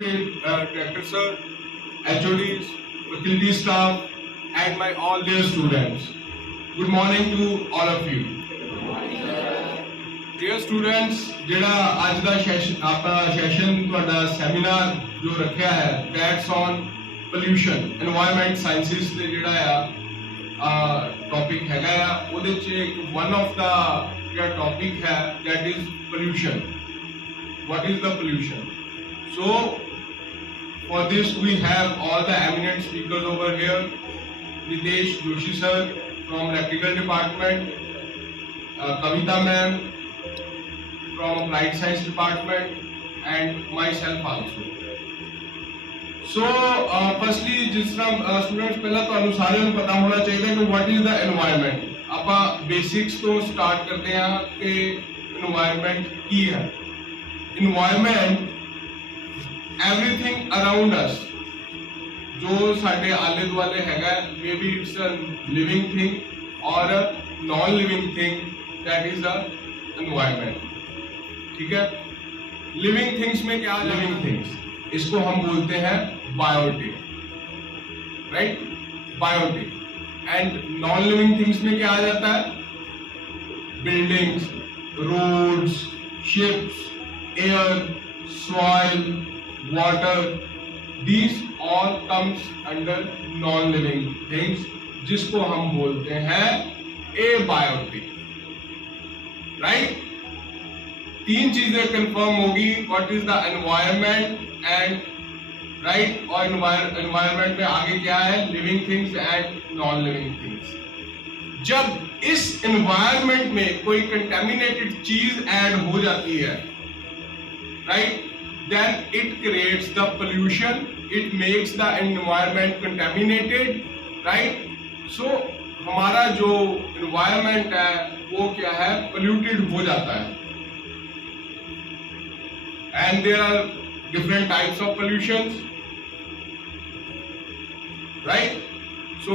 Director sir, HODs, faculty staff, and my all dear students. Good morning to all of you. Dear students, ਜਿਹੜਾ ਅੱਜ ਦਾ session ਤੁਹਾਡਾ seminar ਜੋ ਰੱਖਿਆ ਹੈ that's on pollution, environment sciences ਤੇ ਜਿਹੜਾ ਆ ਟੌਪਿਕ ਹੈਗਾ ਆ ਉਹਦੇ ਚ one of the ਜਿਹੜਾ ਟੌਪਿਕ ਹੈ that is pollution. What is the pollution? So for this we have all the eminent speakers over here. Nitesh Joshi sir from electrical department, Kavita ma'am from applied science department, and myself also. So firstly जिस तरह students पहला तो अनुसार में पता होना चाहिए कि what is the environment. ਆਪਾਂ basics ਤੋਂ start करते हैं कि environment की है. Environment everything around us जो साढ़े आले दुआले हैगा maybe it's a living thing or a non-living thing that is the environment. ठीक है, living things में क्या living things इसको हम बोलते हैं biotic, right? Biotic. And non-living things में क्या आ जाता है? buildings, roads, ships, air, soil, water, these all comes under non-living things जिसको हम बोलते हैं abiotic, right? तीन चीजें कंफर्म होगी, what is the environment and right, और environment में आगे क्या है, living things and non-living things. जब इस environment में कोई contaminated चीज ऐड हो जाती है, right, then it creates the pollution, it makes the environment contaminated, right? So हमारा जो environment है वो क्या है, polluted हो जाता है. And there are different types of pollutions, right? So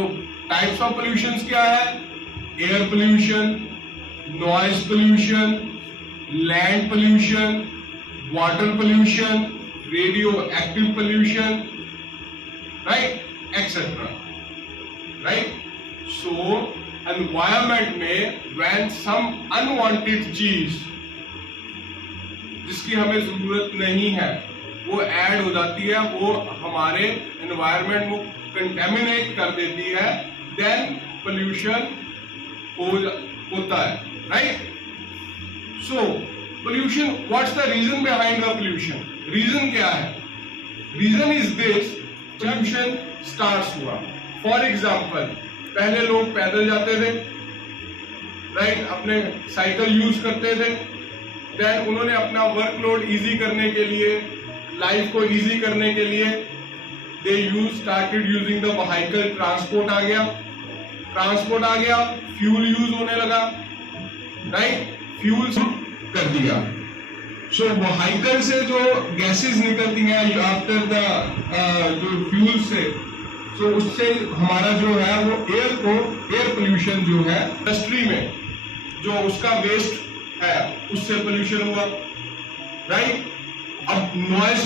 types of pollutions क्या है? Air pollution, noise pollution, land pollution, water pollution, radioactive pollution, right, etc. Right? So environment में when some unwanted चीज जिसकी हमें जरूरत नहीं है वो ऐड हो जाती है, वो हमारे environment को contaminate कर देती है, then pollution होता है, right? So pollution, what's the reason behind the pollution? Reason क्या है? Reason is this, pollution starts हुआ. For example, पहले लोग पैदल जाते थे, right, अपने साइकिल यूज करते थे, then उन्होंने अपना वर्कलोड इजी करने के लिए, लाइफ को इजी करने के लिए they started using the vehicle, transport आ गया, फ्यूल यूज होने लगा, राइट, फ्यूल कर दिया. सो व्हीकल से जो गैसेस निकलती हैं आफ्टर द जो फ्यूल से, सो उससे हमारा जो है वो एयर पोल्यूशन जो है इंडस्ट्री में जो उसका वेस्ट है उससे पोल्यूशन हुआ, राइट. अब नॉइज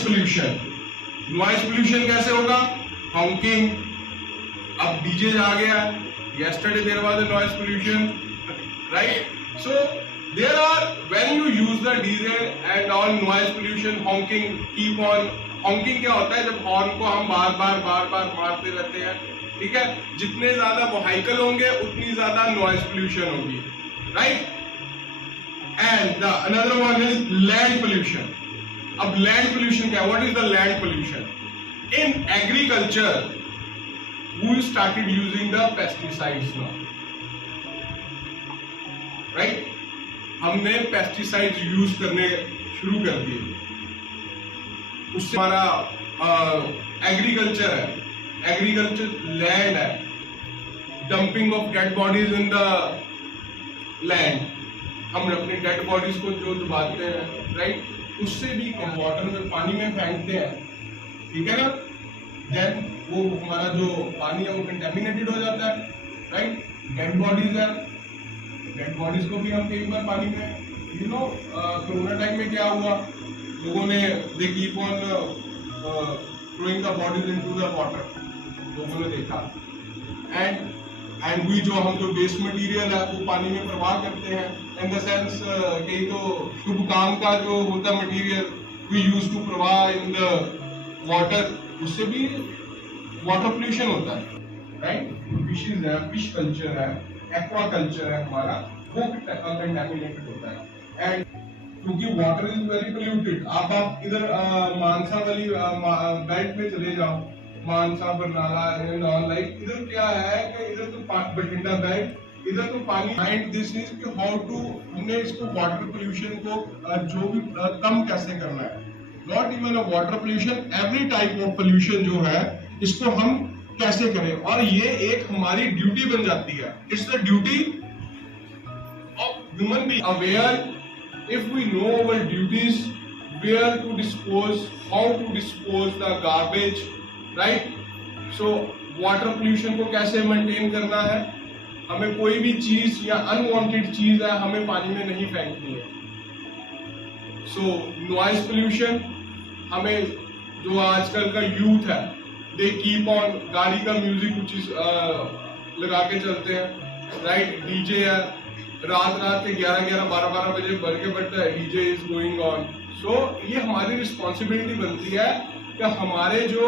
पोल्यूशन कैसे होगा? हॉकिंग, अब डीजे आ गया, yesterday there was a noise pollution, right? So there are, when you use the DJ and all noise pollution, honking, keep on honking क्या होता है, जब हॉर्न को हम बार बार मारते रहते हैं, ठीक है, जितने ज्यादा व्हीकल होंगे उतनी ज्यादा नॉइज पोल्यूशन होगी, right. And the another one is land pollution. अब लैंड पोल्यूशन क्या है? What is the land pollution? In agriculture we started using the pesticides now, right? हमने पेस्टिसाइड्स यूज करने शुरू कर दिए, उससे हमारा एग्रीकल्चर है, एग्रीकल्चर लैंड है, dumping of dead bodies in the land, हम अपनी डेड बॉडीज को जो दबाते हैं, राइट, उससे भी वाटर में, पानी में फेंकते हैं, ठीक है ना, देन वो हमारा जो पानी है वो कंटेमिनेटेड हो जाता है, राइट. डेड बॉडीज है, डेड बॉडीज को भी हम कई बार पानी में, कोरोना टाइम में क्या हुआ, लोगों ने they keep on throwing the bodies into the water, लोगों ने देखा। एंड जो हम जो वेस्ट मटेरियल है वो पानी में प्रवाह करते हैं, इन द सेंस कहीं तो शुभ काम का जो होता है मटेरियल वी यूज टू प्रवाह इन द वाटर, उससे भी वाटर पोल्यूशन होता है, राइट। फिशेज है, फिश कल्चर है, एक्वा कल्चर है हमारा, वो कंटामिनेटेड होता है। एंड क्योंकि वाटर इज वेरी पोल्यूटेड, आप इधर मानसा वाली बेल्ट में चले जाओ, मानसा बरनाला एंड ऑल, लाइक इधर क्या है कि इधर तो बठिंडा बेल्ट, इधर तो पानी, माइंड दिस इज कि हाउ टू, हमने इसको वाटर पोल्यूशन को जो भी कम कैसे करना है, not even a water pollution, every type of pollution जो है इसको हम कैसे करें, और ये एक हमारी ड्यूटी बन जाती है। It's the duty of human being aware if we know our duties, where to dispose, how to dispose the garbage, right. So water pollution को कैसे मेंटेन करना है, हमें कोई भी चीज या अनवांटेड चीज है हमें पानी में नहीं फेंकनी है। सो नॉइज पोल्यूशन, हमें जो आजकल का यूथ है दे कीप ऑन, गाड़ी का म्यूजिक कुछ लगा के चलते हैं, राइट, डीजे है, रात के 11-12 बजे भर के बढ़ता है, डीजे इज गोइंग ऑन। सो ये हमारी रिस्पॉन्सिबिलिटी बनती है कि हमारे जो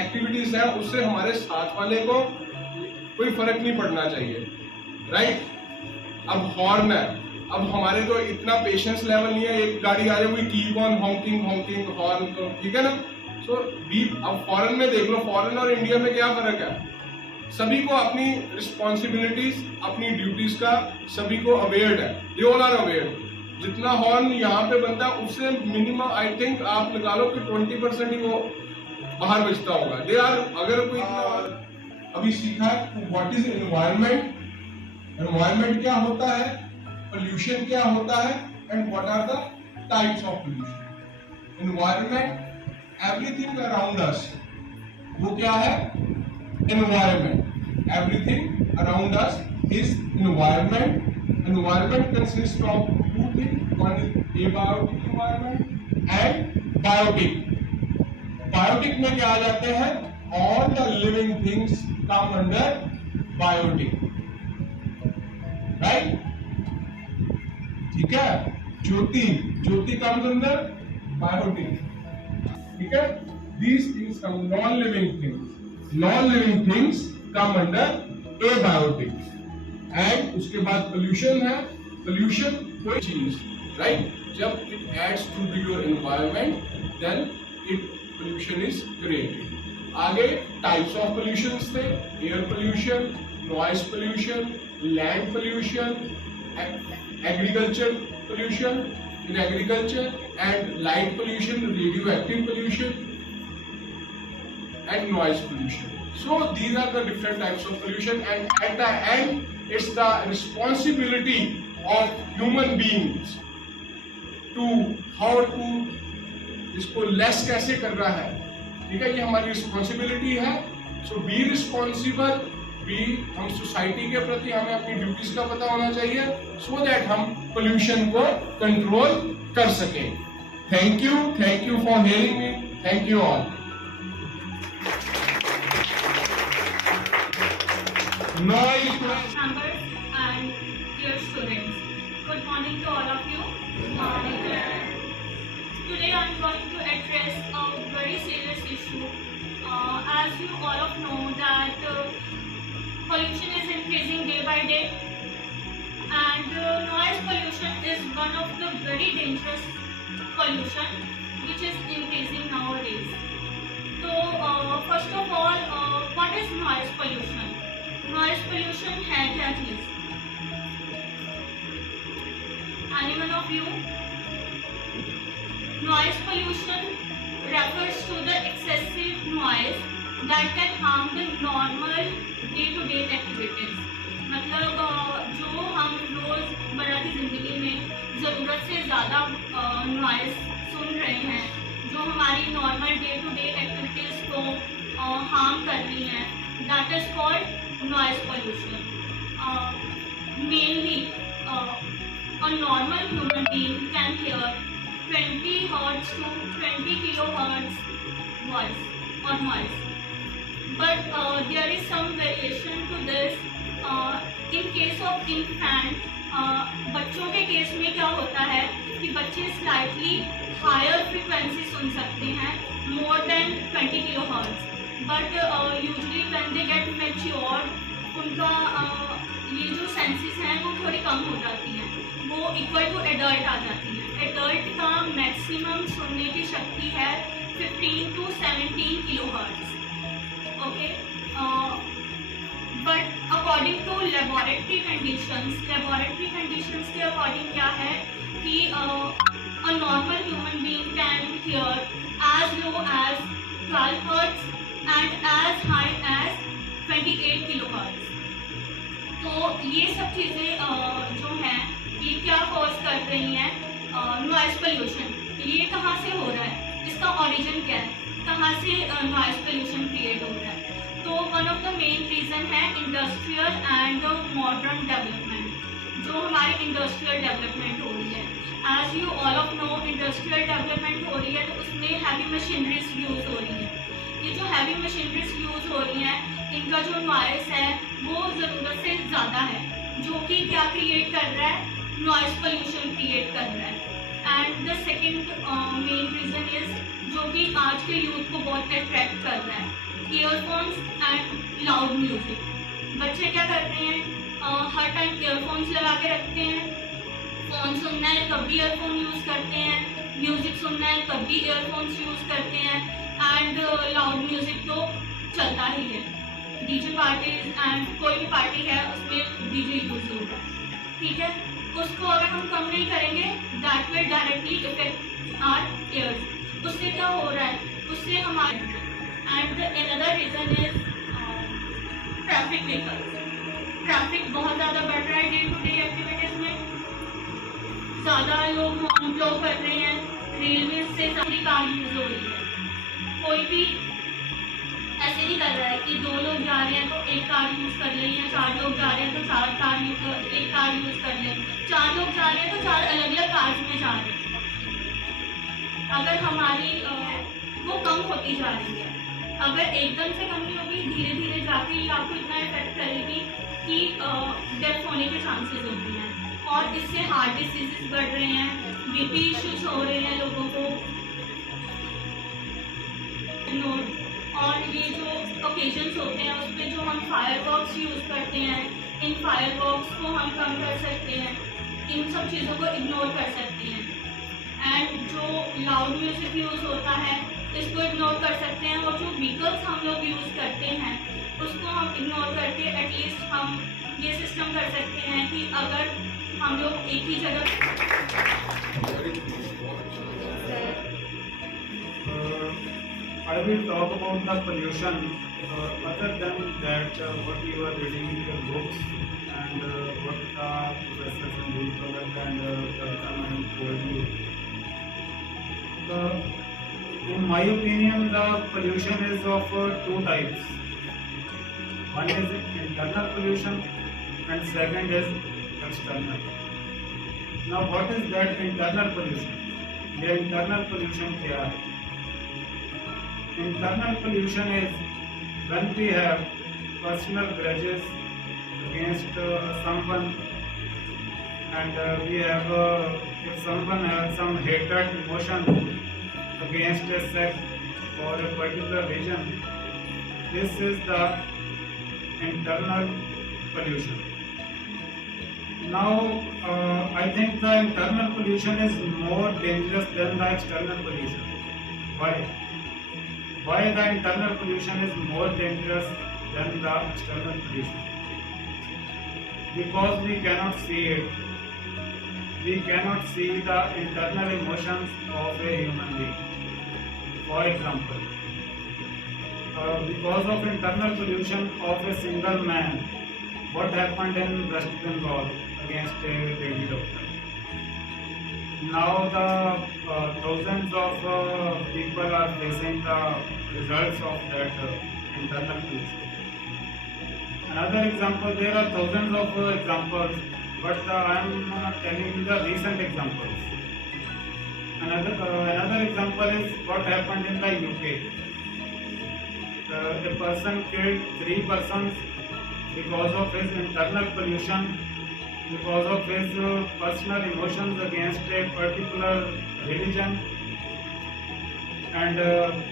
एक्टिविटीज है उससे हमारे साथ वाले को कोई फर्क नहीं पड़ना चाहिए, राइट। अब हॉर्न है, अब हमारे तो इतना पेशेंस लेवल नहीं है, एक गाड़ी आ जाए, we keep on hawking hawking horn, तो ठीक है ना। सो अब फॉरेन में देख लो, फॉरेन और इंडिया में क्या फर्क है, सभी को अपनी रिस्पॉन्सिबिलिटीज, अपनी ड्यूटीज का सभी को अवेयर्ड है, दे ऑल आर अवेयर्ड। जितना हॉर्न यहाँ पे बनता है उससे मिनिमम आई थिंक आप लगा लो कि 20% ही वो बाहर बचता होगा, दे आर, अगर कोई अभी सीखा है व्हाट इज एनवायरनमेंट, एनवायरनमेंट क्या होता है, पोल्यूशन क्या होता है, and what are the types of pollution. Environment, everything around us, वो क्या है, environment, everything around us is environment. Environment consist of two things, one is abiotic environment and biotic. Biotic में क्या आ जाते हैं, all the living things come under biotic, right, ठीक है। Jyoti, Jyoti comes under biotic, ठीक है। These things come, non-living things, non-living things come under abiotic। and उसके बाद pollution है, pollution कोई चीज, right, जब it adds to your environment then it pollution is created। आगे types of pollutions थे, air pollution, noise pollution, land pollution, agriculture pollution in agriculture, and light pollution, radioactive pollution, and noise pollution। So these are the different types of pollution, and at the end it's the responsibility of human beings to how to इसको less कैसे करना है, ठीक है, ये हमारी responsibility है। सो be responsible, B, हम सोसाइटी के प्रति हमें अपनी ड्यूटीज का पता होना चाहिए सो दैट हम पोल्यूशन को कंट्रोल कर सकें। Thank you for hearing me, thank you all. Members and dear students, good morning to all of you. Good morning. Today I am going to address a very serious issue. As you all of know that pollution is increasing day by day, and noise pollution is one of the very dangerous pollution which is increasing nowadays. So first of all, what is noise pollution? Noise pollution है क्या चीज? Anyone of you? Noise pollution refers to the excessive noise that can harm the normal day-to-day activities। मतलब जो हम रोजमर्रा की जिंदगी में जरूरत से ज्यादा नॉइज सुन रहे हैं, जो हमारी नॉर्मल डे-टू-डे एक्टिविटीज को हार्म कर रही हैं, that is called noise pollution। Mainly a normal human being can hear 20 hertz to 20 kilohertz voice or noise. But there is some variation to this. In case of infant, बच्चों के case में क्या होता है कि बच्चे स्लाइटली हायर फ्रीक्वेंसी सुन सकते हैं, more than 20 kilohertz. But usually when they get mature, उनका ये जो सेंसेस हैं वो थोड़ी कम हो जाती हैं, वो इक्वल टू एडल्ट आ जाती हैं. एडल्ट का मैक्सिमम सुनने की शक्ति है 15 to 17 kilohertz. Okay, but according to laboratory conditions के अकॉर्डिंग क्या है कि a normal human being can hear as low as 12 hertz and as high as 28 kilohertz. तो ये सब चीज़ें जो हैं ये क्या कॉज कर रही हैं? Noise pollution. ये कहाँ से हो रहा है, इसका ओरिजिन क्या है, कहाँ से नॉइस पोल्यूशन क्रिएट हो रहा है? तो one of the main reason है इंडस्ट्रियल एंड मॉडर्न डेवलपमेंट. जो हमारी इंडस्ट्रियल डेवलपमेंट हो रही है, as you all of know, industrial development हो रही है तो उसमें हैवी मशीनरीज यूज़ हो रही है. ये जो हैवी मशीनरीज यूज़ हो रही हैं, इनका जो नॉइस है वो ज़रूरत से ज़्यादा है, जो कि क्या क्रिएट कर रहा है? नॉइस पोल्यूशन क्रिएट कर रहा है. And the second main reason is, जो कि आज के यूथ को बहुत अट्रैक्ट कर रहा है, ईयरफोन्स एंड लाउड म्यूज़िक. बच्चे क्या करते हैं? हर टाइम ईयरफोन्स लगा के रखते हैं. फ़ोन सुनना है तब भी ईयरफोन यूज़ करते हैं, म्यूज़िक सुनना है तब भी ईयरफोन्स यूज़ करते हैं. एंड लाउड म्यूज़िक तो चलता ही है. डीजे पार्टीज एंड कोई भी पार्टी है उसमें डीजे यूज़ होगा, ठीक है. उसको अगर हम कम नहीं करेंगे, that will directly effect our ears. उससे क्या हो रहा है? उससे हमारे and another reason is traffic vehicles. Traffic बहुत ज़्यादा बढ़ रहा है डे टू डे एक्टिविटीज़ में. ज़्यादा लोग फ्लो कर रहे हैं, रेलवे से सारी कार यूज़ हो रही है. कोई भी ऐसे नहीं कर रहा है कि 2 लोग जा रहे हैं तो एक कार यूज़ कर लें, या 4 लोग जा रहे हैं तो 4 कार एक कार यूज़ कर लें. 4 लोग जा रहे हैं तो 4 अलग अलग कार्स में जा रहे हैं. अगर हमारी वो कम होती जा रही है, अगर एकदम से कम नहीं होगी, धीरे धीरे जाके ये आपको इतना इफेक्ट करेगी कि डेथ होने के चांसेस होती हैं. और इससे हार्ट डिसीजेस बढ़ रहे हैं, बीपी इश्यूज हो रहे हैं लोगों को. और ये जो ओकेजन्स होते हैं उस पर जो हम फायरवर्क्स यूज़ करते हैं, इन फायरवर्क्स को हम कम कर सकते हैं, इन सब चीज़ों को इग्नोर कर सकते हैं. एंड जो लाउड म्यूज़िक यूज़ होता है इसको इग्नोर कर सकते हैं. और जो व्हीकल्स हम लोग यूज़ करते हैं उसको हम इग्नोर करके एटलीस्ट हम ये सिस्टम कर सकते हैं कि अगर हम लोग एक ही I will talk about the pollution. Other than that, what you are reading in your books and what the professors and rules product and the government told you. In my opinion, the pollution is of 2 types. One is internal pollution and second is external. Now, what is that internal pollution? ये internal pollution क्या है? Internal pollution is when we have personal grudges against someone, and we have if someone has some hatred emotion against a sect or a particular region, this is the internal pollution. Now, I think the internal pollution is more dangerous than the external pollution. Why? Why the internal pollution is more dangerous than the external pollution? Because we cannot see it. We cannot see the internal emotions of a human being. For example, because of internal pollution of a single man, what happened in West Bengal against a lady doctor? Now the thousands of people are facing the results of that internal pollution. Another example, there are thousands of examples, but I am telling you the recent examples. Another example is what happened in the UK. a person killed 3 persons because of his internal pollution, because of his personal emotions against a particular religion. And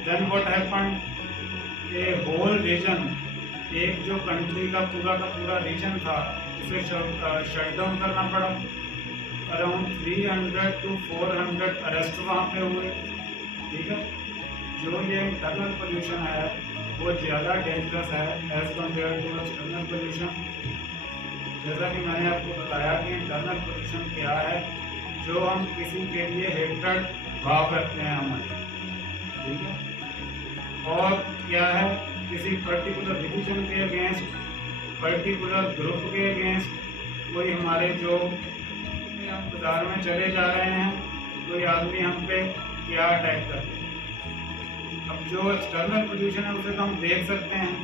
then what happened? A whole region, एक जो country का पूरा reason था, उसे shut down करना पड़ा। Around 300 to 400 arrest वहाँ पे हुए। ठीक है, जो ये इंटरनल पोल्यूशन है वो ज़्यादा डेंजरस है as compare to external pollution. जैसा कि मैंने आपको बताया कि इंटरनल पोल्यूशन क्या है, जो हम किसी के लिए हेट्रेड भाव रखते हैं हमारे, ठीक है। और क्या है, किसी पर्टिकुलर रिलीजन के अगेंस्ट, पर्टिकुलर ग्रुप के अगेंस्ट, कोई हमारे जो हम बाजार में चले जा रहे हैं, कोई आदमी हम पे क्या अटैक करते हैं। अब जो एक्सटर्नल पोल्यूशन है उसे तो हम देख सकते हैं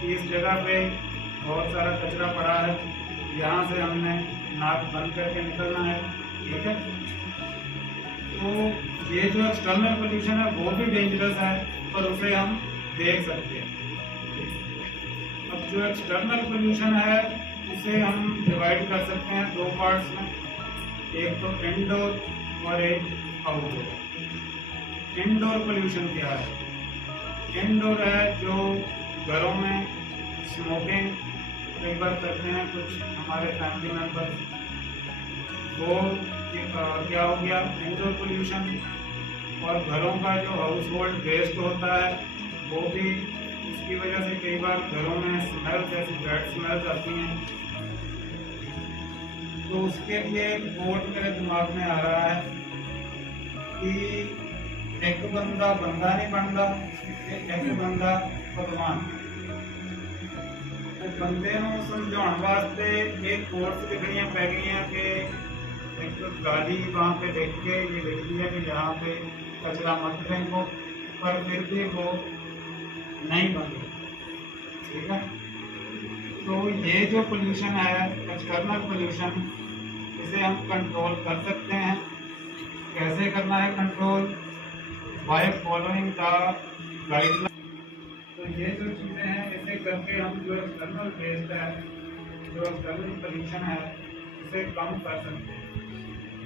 कि इस जगह पे बहुत सारा कचरा पड़ा है, यहाँ से हमने नाक बंद करके निकलना है, ठीक है। तो ये जो एक्सटर्नल पोल्यूशन है वो भी डेंजरस है, पर उसे हम देख सकते हैं। अब जो एक्सटर्नल पोल्यूशन है उसे हम डिवाइड कर सकते हैं 2 पार्ट्स में, एक तो इनडोर और एक आउटडोर। इनडोर पोल्यूशन क्या है? इनडोर है जो घरों में स्मोकिंग कई बार करते हैं कुछ हमारे फैमिली मेम्बर, वो क्या हो गया इनडोर पोल्यूशन। और घरों का जो हाउस होल्ड वेस्ट होता है वो भी, उसकी वजह से कई बार घरों में स्मेल जैसी बैड स्मेल्स आती हैं। तो उसके लिए कोट मेरे दिमाग में आ रहा है कि एक बंदा नहीं बनता, एक बंदा भगवान। तो बंदे नूं समझाउण वास्ते एक कोर्स लिखनियां पै गई कि एक गाली वहाँ पे लिख के ये लिख दिया कि यहाँ पे कचरा मत फेंको, पर फिर भी वो नहीं बन रही, ठीक है। तो ये जो पोल्यूशन है एक्सटर्नल पोल्यूशन, इसे हम कंट्रोल कर सकते हैं। कैसे करना है control? By following the guideline. तो ये जो चीज़ें हैं इसे करके हम जो एक्सटर्नल वेस्ट है, जो एक्सटर्नल पोल्यूशन है, उसे कम कर सकते हैं।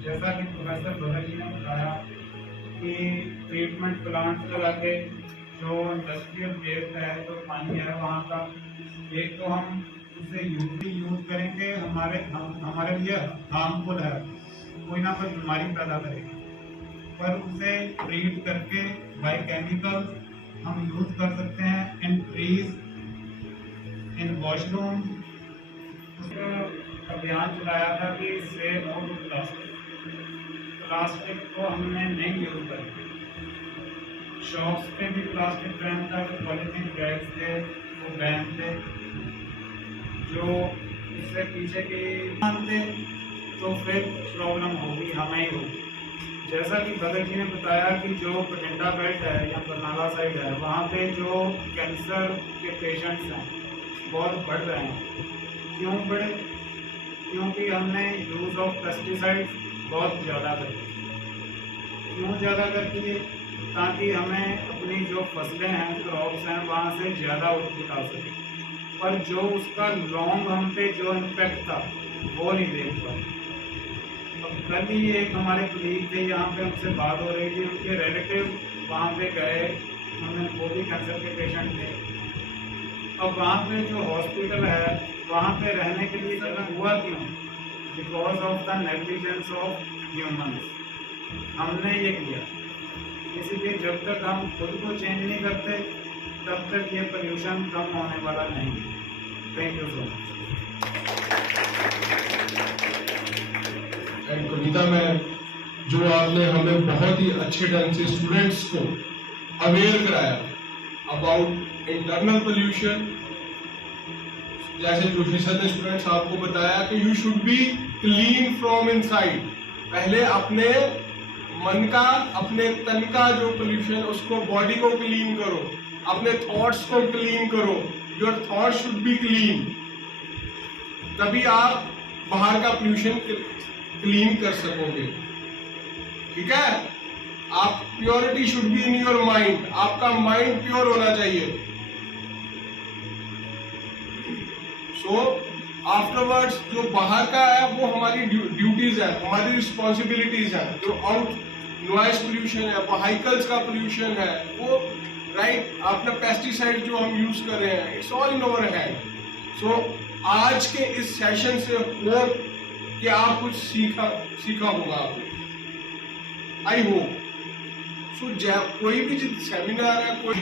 जैसा कि प्रोफेसर भगत जी ने बताया कि ट्रीटमेंट प्लांट्स लगा के जो इंडस्ट्रियल वेस्ट है, जो पानी है वहाँ का, एक तो हम उसे यूज करेंगे, हमारे लिए हार्मफुल है, कोई ना कोई बीमारी पैदा करेगा, पर उसे ट्रीट करके बाय केमिकल हम यूज कर सकते हैं इन ट्रीज, इन वॉशरूम। अभियान चलाया था कि से नो टू प्लास्टिक, प्लास्टिक को हमने नहीं यूज करना। शॉप्स पे भी प्लास्टिक बैन था, पॉलीथीन बैग्स थे वो बैन थे, जो इससे पीछे की मानते तो फिर प्रॉब्लम होगी, हमें ही होगी। जैसा कि भगत जी ने बताया कि जो बठिंडा बेल्ट है या बरनाला साइड है, वहाँ पे जो कैंसर के पेशेंट्स हैं बहुत बढ़ रहे हैं। क्यों बढ़े? क्योंकि हमने यूज़ ऑफ पेस्टिसाइड्स बहुत ज़्यादा कर दी। क्यों ज़्यादा कर दिए? ताकि हमें अपनी जो फसलें हैं, क्रॉप्स हैं, वहाँ से ज़्यादा आउटपुट आ सके, पर जो उसका लॉन्ग हम पे जो इम्पैक्ट था वो नहीं देख पाए। अब कल ही एक हमारे कलीग थे, यहाँ पे उनसे बात हो रही थी, उनके रिलेटिव वहाँ पे गए, वो भी कैंसर के पेशेंट थे। अब वहाँ पे जो हॉस्पिटल है वहाँ पे रहने के लिए जगह हुआ क्यों? Because of the negligence of humans, हमने ये किया। इसीलिए जब तक हम खुद को चेंज नहीं करते तब तक ये पोल्यूशन कम होने वाला नहीं। Thank you so much. And Kavita ma'am, जो आपने हमें बहुत ही अच्छे ढंग से स्टूडेंट्स को अवेयर कराया अबाउट इंटरनल पोल्यूशन। जैसे जोशी सर ने स्टूडेंट्स आपको बताया कि you should be clean from inside. पहले अपने मन का, अपने तन का जो पोल्यूशन, उसको, बॉडी को क्लीन करो, अपने थॉट्स को क्लीन करो। Your thoughts should be clean, तभी आप बाहर का पोल्यूशन क्लीन कर सकोगे, ठीक है। आप purity should be in your mind, आपका माइंड प्योर होना चाहिए। सो आफ्टरवर्ड्स जो बाहर का है वो हमारी ड्यूटीज है, हमारी रिस्पॉन्सिबिलिटीज है। जो आउट नॉइस पोल्यूशन है, व्हीकल्स का पोल्यूशन है, वो राइट अपना पेस्टिसाइड जो हम यूज कर रहे हैं, it's all in our hand. So आज के इस सेशन से होप कि आप कुछ सीखा होगा आपने, आई होप। सो कोई भी सेमिनार है, कोई